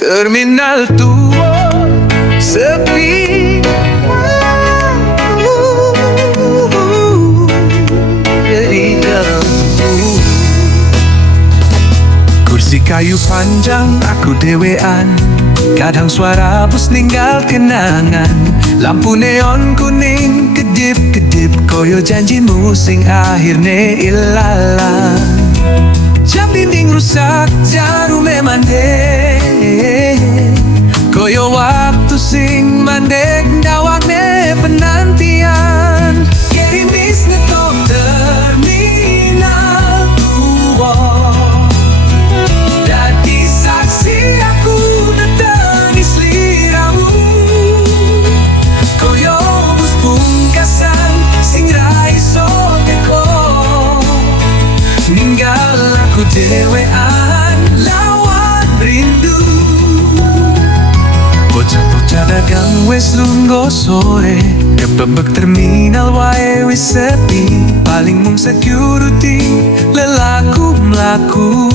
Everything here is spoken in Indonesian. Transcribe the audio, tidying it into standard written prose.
Terminal tua sepi, dari dalamku. Kursi kayu panjang, aku dewean. Kadang suara bus ninggal kenangan. Lampu neon kuning kedip-kedip, koyo janjimu sing akhirnya ilalang. Jam dinding rusak, jarum mandek, koyo waktu sing mandek, dawakne penantian. Gerimis di Terminal Tua, dadi saksi aku netangi sliramu. Koyo bus pungkasan sing ra iso teko, ninggal aku dewean lawan rindu. Bocah-bocah dagang wes lunggo sore, kebebek terminal wae wis sepi. Paling mung security lelaku mlaku.